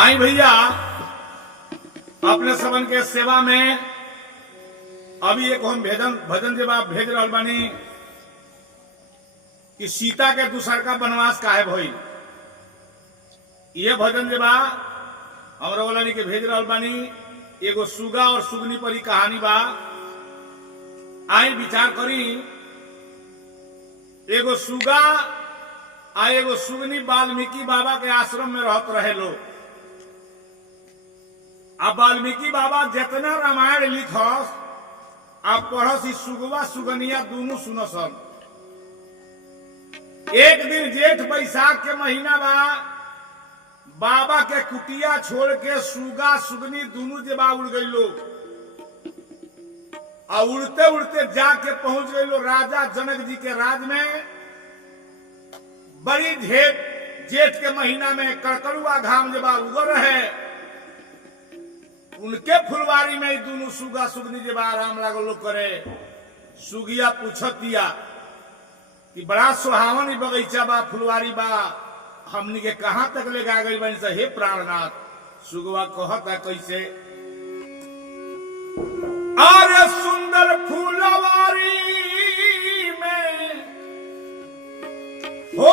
आई भैया अपने सबन के सेवा में अभी एक हम भजन जब आप भेज रहा बानी कि सीता के दूसर का वनवास काहे भइल। ये भजन जब हमरा वाला के भेज रहा बानी एगो सुगा और सुगनी पर ही कहानी बा। आई विचार करी एगो सुगा आ एगो सुगनी वाल्मीकि बाबा के आश्रम में रहत रहे लोग। अब वाल्मीकि बाबा जितना रामायण लिखस आप पढ़स ई सुगवा सुगनिया दोनों सुनसन। एक दिन जेठ बैसाख के महीना बा बाबा के कुटिया छोड़ के सुगा सुगनी दोनों जे बा उड़ गई लोग। और उड़ते उड़ते जाके पहुंच गई लोग राजा जनक जी के राज में। बड़ी जेठ के महीना में कड़कड़ुआ घाम जब उगर रहे उनके फुलवारी में दोनों सुगा सुगनी जब आराम लागलो करे। सुगिया पूछत दिया कि बड़ा सुहावन ही बगीचा बा फुलवारी बा हमनी के कहां तक ले गा गई बनी से हे प्राणनाथ। सुगवा कहता कैसे अरे सुंदर फुलवारी में हो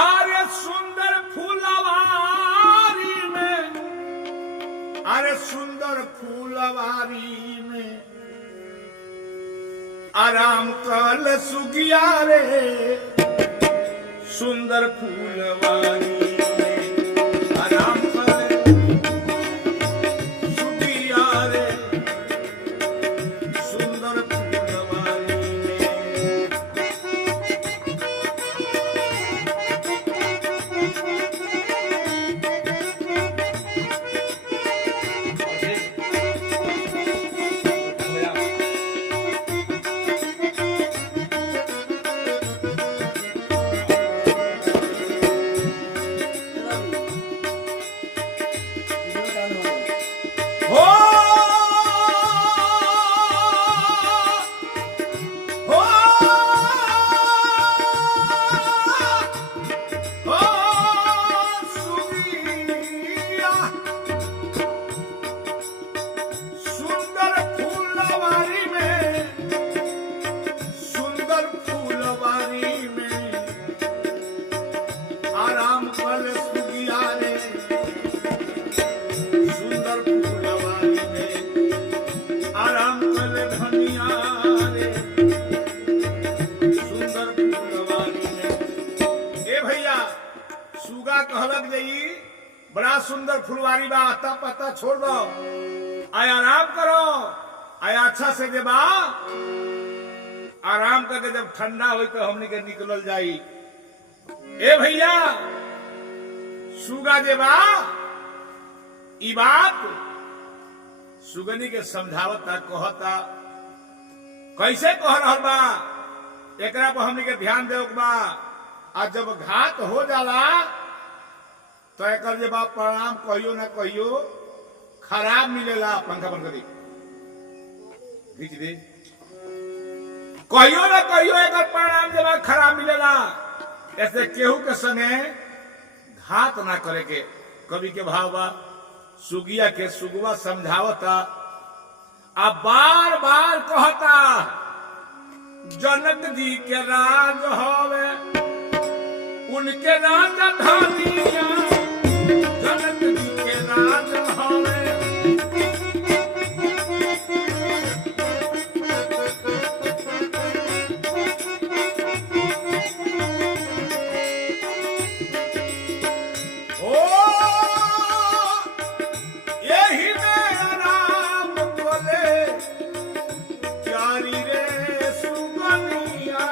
अरे सुंदर फुलवारी में अरे सुंदर फुलवारी में आराम कल सुगिया रे सुंदर फूलवारी में आराम करे सुगिया रे सुंदर फूलवारी बड़ा सुंदर फुलवारी बा आता पता छोड़ दो आय आराम करो आय अच्छा से जब आराम करके जब ठंडा हो तो हमने के निकल जाई। ए भैया सुगा जेबा ई बात सुगनी के समझावता कहता कैसे कह रहा बा एकरा पर हमने के ध्यान दे बा। आज जब घात हो जाला तो एक जब आप प्रणाम कहियो ना कहियो खराब मिलेला। पंखा बंद करी खींच दे कहियो ना कहियो एक प्रणाम जब खराब मिलेला। ऐसे केहू के संगे घात ना करे के कवि के भाव बा। सुगिया के सुगवा समझावता आ बार बार कहता जनक जी के राज हवे उनके राजा धानिया जनक जी के राज हवे ओ यही में आराम बोले प्यारी रे सुगनिया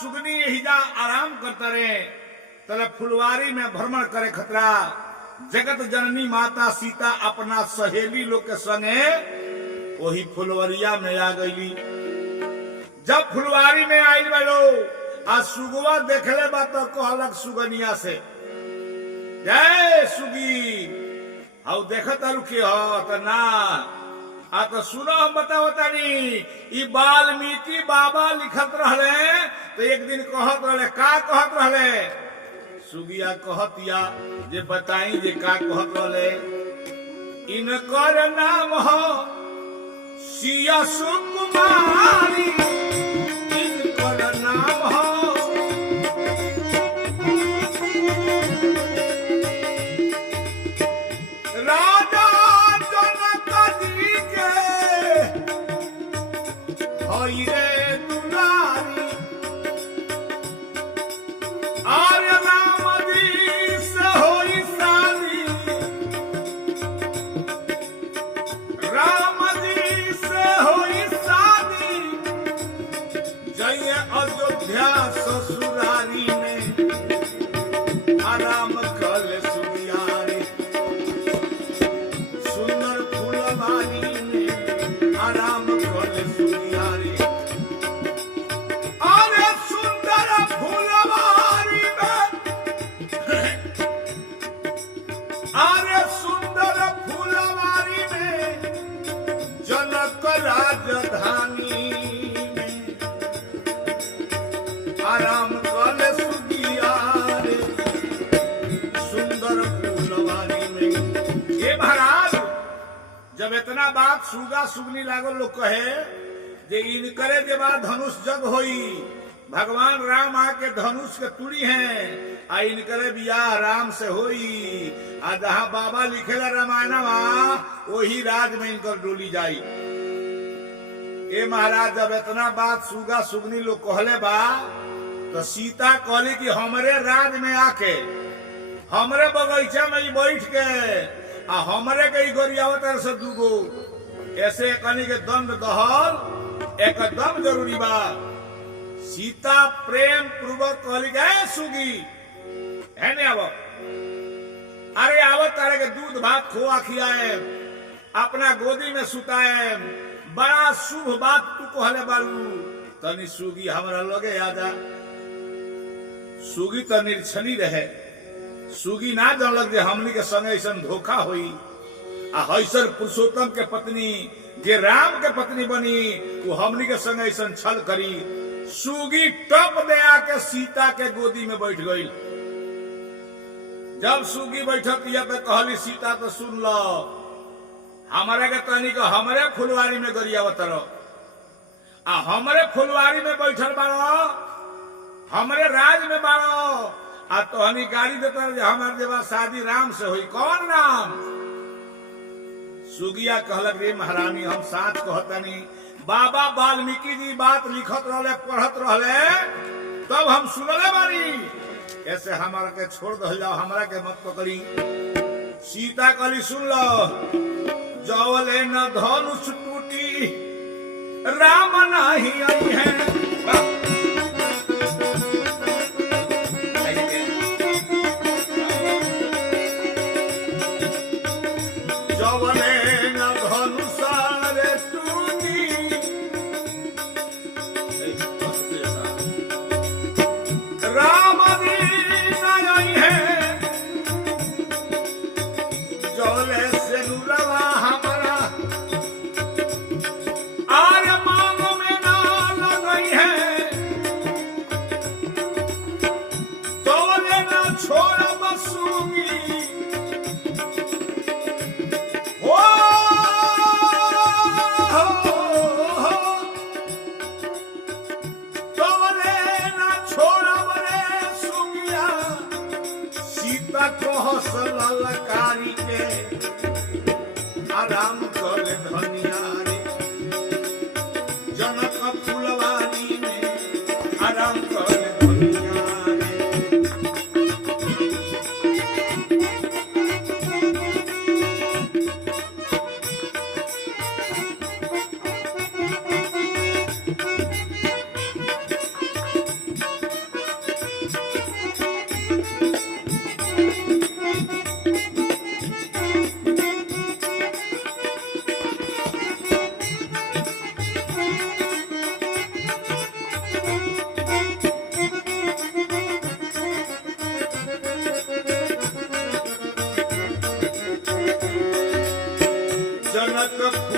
सुगनी हिजा आराम करता रहे तले फुलवारी में भ्रमण करे खतरा जगत जननी माता सीता अपना सहेली लोग के संगे वही फुलवरिया में आ गईली। जब फुलवारी में आई बलो आ सुगवा देखले बा तो कहलक सुगनिया से, जय सुगी हाउ देखत रुके हो त ना आ तो सुनो हम बताओ तानी ई वाल्मीकि बाबा लिखत रहले तो एक दिन कहत रहले का कहत रहले सुगिया कहतिया जे बताई जे का कहत रहले इनकर नाम हो सिया सुकुमारी इनकर नाम हो राजा जनक जी के हई रे दुलारी आर्य राम जी से होई शादी राम जी से होई शादी जइए अयोध्या ससुरारी में आराम कल सुनियारी सुंदर फूलवारी में आराम कल सुनियारी अरे सुंदर फूलवारी अरे सुंदर फूलवारी में जनक राजधानी में आराम कल सुगियारे सुंदर फूलवारी में। ये महाराज जब इतना बात सुगा सुगनी लागल लोग कहे जे इनकरे जे बाद धनुष जग होई भगवान राम आके धनुष के तुड़ी हैं आ इनकरे बियाह राम से होई आ जहाँ बाबा लिखेला रामायणवा वही राज में इनकर डोली जाई। ए महाराज जब इतना बात सुगा सुगनी लोग कहले बा तो सीता कहली कि हमरे राज में आके हमरे बगीचा में बैठ के आ हमरे के गोरियावत से दूगो ऐसे कनी के दंड दहल एकदम जरूरी बा। सीता प्रेम पूर्वक कहली गए सुगी है ने अब अरे आवत तारे के दूध भात खोआ खियाए अपना गोदी में सुताए बड़ा शुभ बात तू कहले बालू तनी सुगी हमरा लगे आजा। सुगी तो निर्छली रहे सुगी ना जानलक जे हमनी के संग ऐसा धोखा हुई आ हैसर पुरुषोत्तम के पत्नी जे राम के पत्नी बनी वो हमनी के संग ऐसा छल करी। सुगी टप दे आके सीता के गोदी में बैठ गई। जब सुगी बैठक या तो कहली सीता तो सुन लो हमारे के तनी को हमरे फुलवारी में गरियावत रहो आ हमरे फुलवारी में बैठल बाड़ो हमरे राज में बाड़ो आ तोहनी गाड़ी देता हमारे देवा शादी राम से हुई कौन राम। सुगिया कहलक रे महारानी हम साच कहतनी बाबा वाल्मीकि जी बात लिखत रहले पढ़त रहले तब हम सुनले बानी ऐसे हमारा के छोड़ दो जाओ हमरा के मत पकड़ी। सीता कहली सुन लो जवले न धनुष टूटी राम नहीं आई है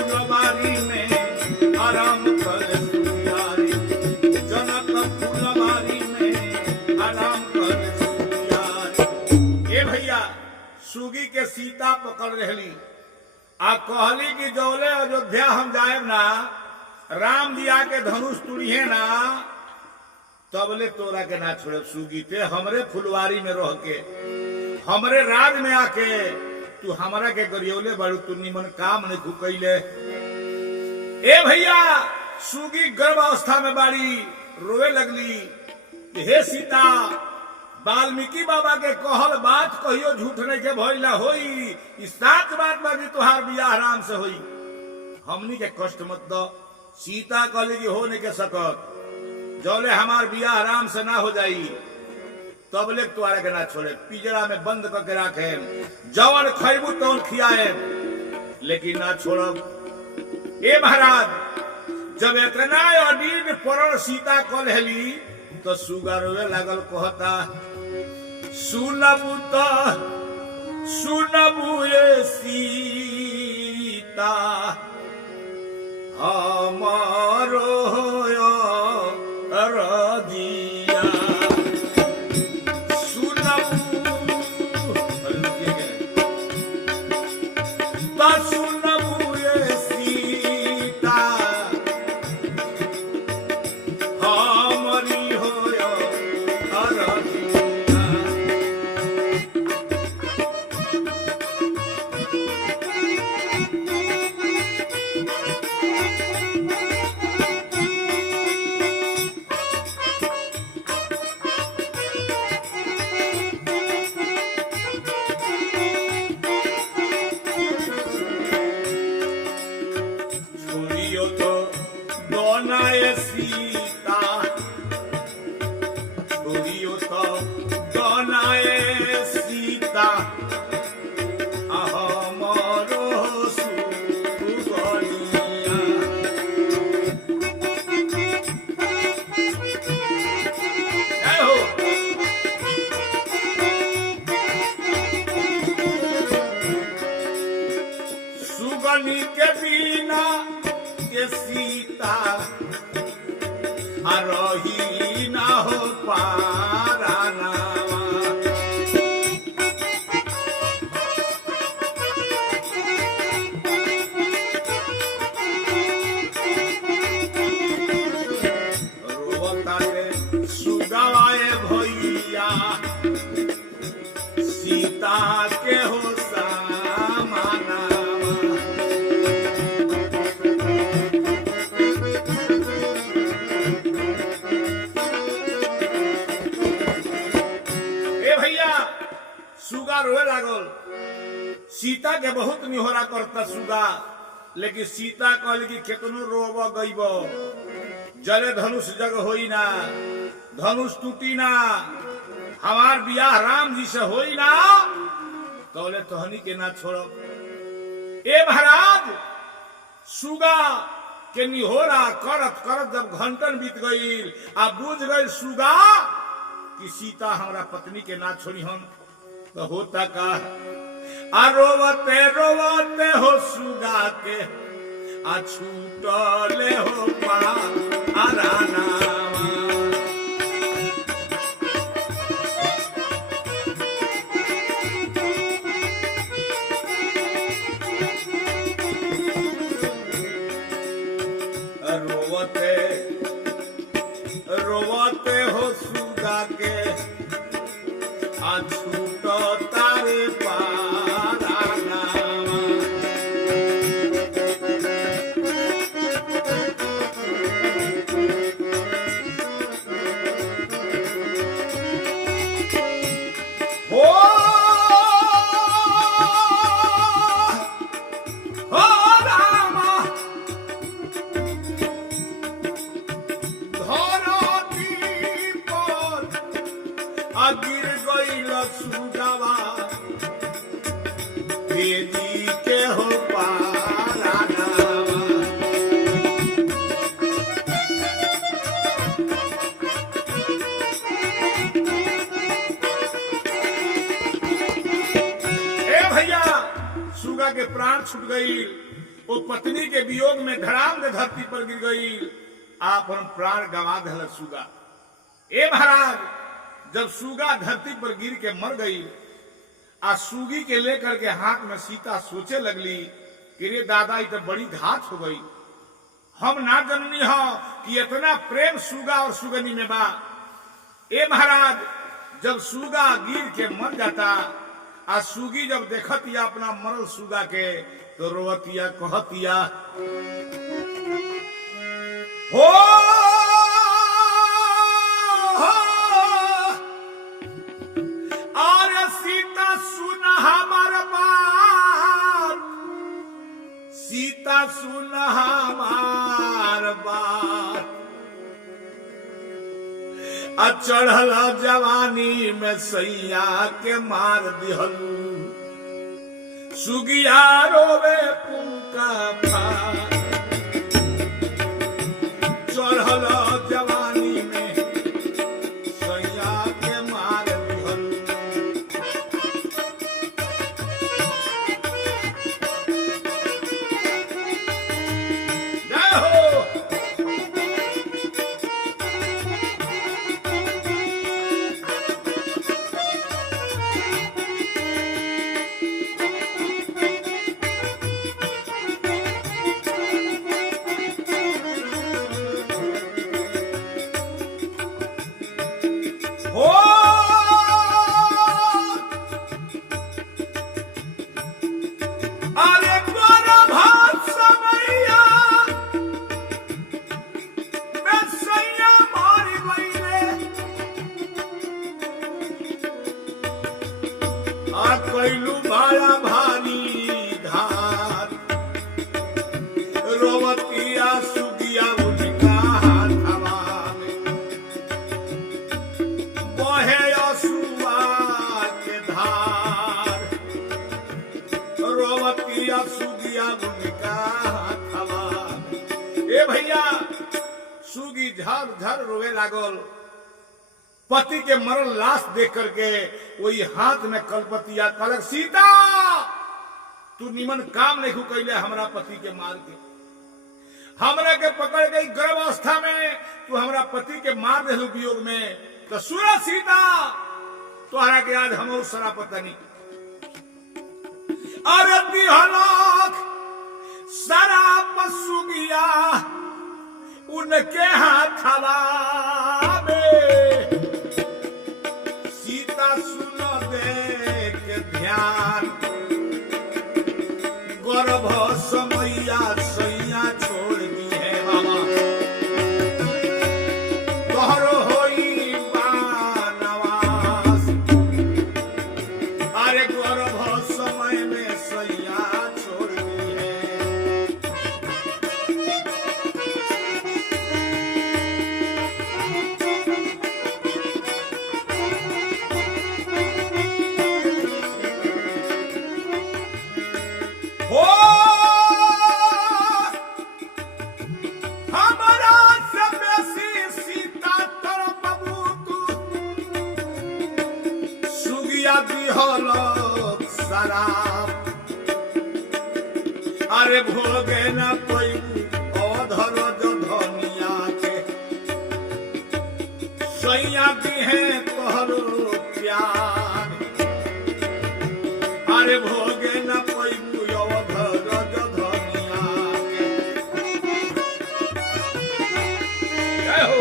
फुलवारी में आराम कर सुयारी, जनक फुलवारी में आराम कर सुयारी। ए भैया सुगी के सीता पकड़ रहली आ कहली कि जौले अयोध्या हम जाएब ना, राम जी आके धनुष तुड़िए ना, तबले तोरा के ना छोड़े सुगी ते हमरे फुलवारी में रह के हमरे राज में आके तू हमरा के गरियौले बड़ू, तू निमन काम नहीं खुकैले। ए भैया सुगी गर्भावस्था में बाड़ी रोए लगली कि हे सीता, वाल्मीकि बाबा के कहल बात कहियो झूठ नहीं के भइला होई, इस साच बात बाकी तुहार बियाह आराम से होई, हमनी के कष्ट मत दो। सीता कहली कि हो नहीं के सकत, जौले हमार बियाह आराम से ना हो जाई तबले तुम्हारा के ना छोड़े, पिजरा में बंद करके रखे, जवन खैबू तवन खियाए, लेकिन ना छोड़ब। ए महाराज जब इतना अडीन पड़ल सीता कहली तो सुगा रोवे लागल, कहता सुनबू तो सुनबू ए सीता हमारो रजिया, सुनबू ए सीता हमारी हो रजिया। सीता छोड़ियो तो गनाए सीता हमरो सुगनिया। जय हो। सुगनी के बिना के सीता रही ना हो पाराना। रोता के सुगवाए भैया सीता के हो सामाना। सुगा रोए लागल, सीता के बहुत निहोरा करता सुगा, लेकिन सीता कहली कि केतनो रोब गईब जले धनुष जग होई ना, धनुष टूटी ना, हमार बियाह राम जी से होई ना, तोले तोहनी के ना छोड़ब। ए महाराज सुगा के निहोरा करत करत जब घंटन बीत गईल आ बुझ गई सुगा कि सीता हमारा पत्नी के ना छोड़ी हम, तो होता का रोवते रोवते हो सुगा के छूटले हो पाराना। रोवते रोवते हो सुगा के छूट तारे पाराना। हो रामा धरती पर गिर गईल सुगवा बेदी के हो पाराना। ए भैया सुगा के प्राण छूट गई, वो पत्नी के वियोग में धड़ाम के धरती पर गिर गई, आपन प्राण गंवा दिल सुगा। ए महाराज, जब सुगा धरती पर गिर के मर गई, आ सुगी के लेकर के हाथ में सीता सोचे लगली कि रे दादा, ये तो बड़ी घात हो गई, हम ना जननी हो कि इतना प्रेम सुगा और सुगनी में बा। ए महाराज, जब सुगा गिर के मर जाता, आ सुगी जब देखतिया अपना मरल सुगा के, तो रोवतिया कहतिया, हो अरे सीता सुन हमार बात, सीता सुन हमार बात, चढ़ल जवानी में सैया के मार दिहल, सुगिया रोवे पुंका भार, चढ़ल जवानी में सैया के मार दिहल। जय हो। कैलू भाया भारी धार, रोवतिया सुगिया उनका हाथवा में, बहे असुआ के धार, रोवतिया सुगिया उनका हाथवा में। ए भैया, सुगी झर झर रोवे लागल, पति के मरल लाश देख करके वही हाथ में कलपतिया कलक, सीता तू निमन काम नहीं कैले, हमरा पति के मार के, हमरा के पकड़ गई गर्भावस्था में, तू हमरा पति के मार दे वियोग में, तो सुना सीता, तोहरा के आज हम सरापतनी अरे दिहलोक शराब सुगिया उनके हाथवा में, सुनो देख ध्यान, गर्भ समैया सैया छोड़ दी है बाबा, तोहरो होई बानवास, अरे गर्भ समय में सैया छोड़ दी है। अरे भोगे न कोई अधर जो धनिया के, सैया भी है तोहरो प्यार, अरे भोगे न कोई अधर जो धनिया के। जय हो।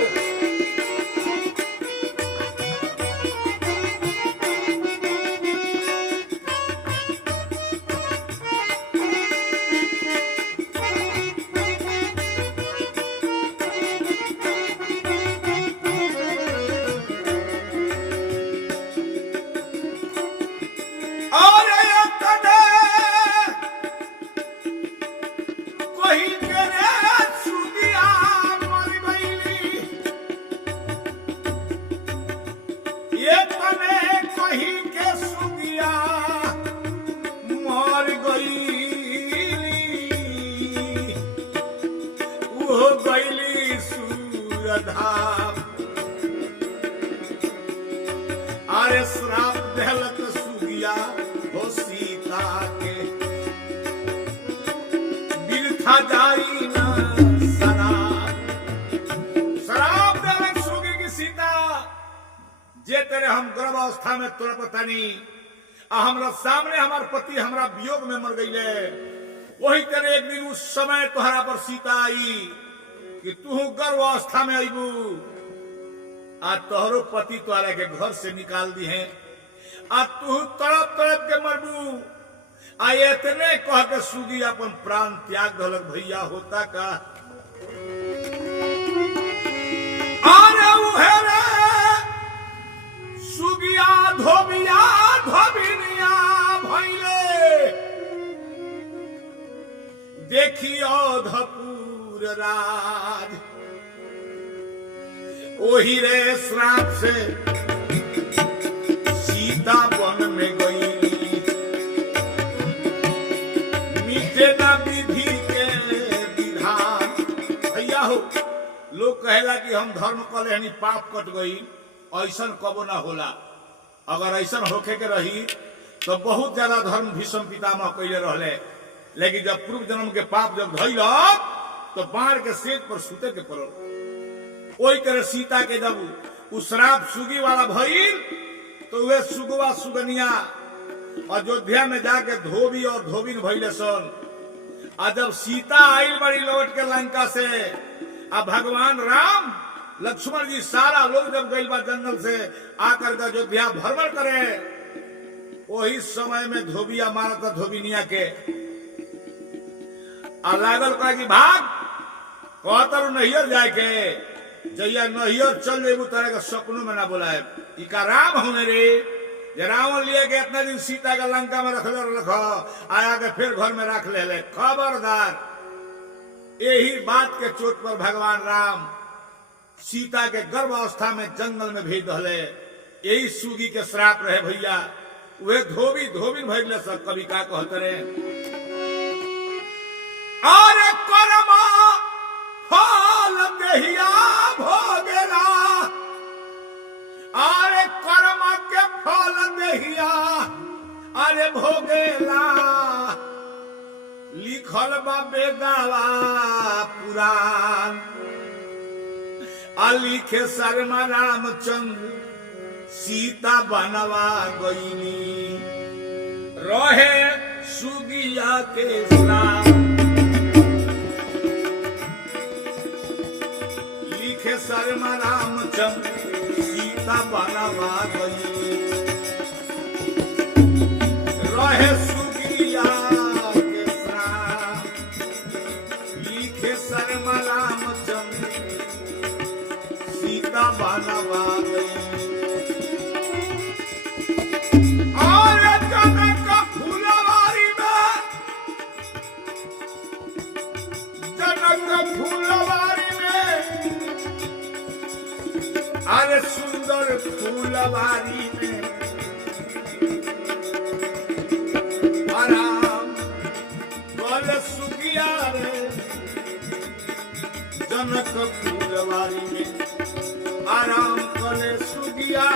अरे श्राप देहलक सुगिया हो सीता के, पीछा जाई ना शराब। शराब देवे सुगी की सीता, जे तेरे हम गर्भावस्था में तड़पतानी आ हमरा सामने हमार पति हमरा वियोग में मर गईले, वही तेरे एक दिन उस समय तुहरा पर सीता आई कि तू गर्भावस्था में आईबू आ तोहरो पति तुहरा के घर से निकाल दी है आ तू तड़प तड़प के मरबू। आ इतने कह के सुगी अपन प्राण त्याग दलक। भैया होता का अरे उहे रे सुगिया धोबिया धोबिनिया भइले, देखियो धपूर राज। ओही रे श्राप से सीता वन में गई, मीठे ना विधि के विधान। भैया हो लोग कहेला कि हम धर्म कले यानी पाप कट गई, ऐसा कबो ना होला। अगर ऐसा होखे के रही तो बहुत ज्यादा धर्म भीष्म पितामह कैले रहले, लेकिन जब पूर्व जन्म के पाप जब धइल तो बाढ़ के सेज पर सुते के पड़ल। ओई तरह सीता के जब उस श्राप सुगी वाला भइल तो वे सुगवा सुगनिया अयोध्या में जाके धोबी और धोबिन भइले सन। आ जब सीता आइल बड़ी लौट के लंका से, आ भगवान राम लक्ष्मण जी सारा लोग जब गइल बा जंगल से आकर के अयोध्या भ्रमण करे, वही समय में धोबिया मारता धोबिनिया के आ लागल कहा कि भाग कहतर नहियर जाए के। जैया नहियर चल जेबू तरह के सपनों में ना बुलाए। इका राम होने रे जे रावण लिए के इतना दिन सीता का लंका में रख आया के फिर घर में रख ले। खबरदार, यही बात के चोट पर भगवान राम सीता के गर्भावस्था में जंगल में भेज दले। यही सुगी के श्राप रहे भैया। वे धोबी धोबिन भइले सब कभी का कहते रे, अरे कर्मा फल देहिया भोगेला, अरे कर्म के फल देहिया अरे भोगेला। लिखल बा बेदावा पुराण, लिखे शर्मा रामचंद्र सीता बनवा गईली, रहे सुगिया के श्राप। लिखे शर्मा रामचंद्र सीता बनवा गईली, रहे सुगिया के श्राप। लिखे शर्मा रामचंद्र सीता बनवा गई। और जनक फूलवारी में, जनक फूलवारी में, अरे सुंदर फूलवारी में आराम बोल सुगिया रे। जनक फूलवारी में आराम करे सुगिया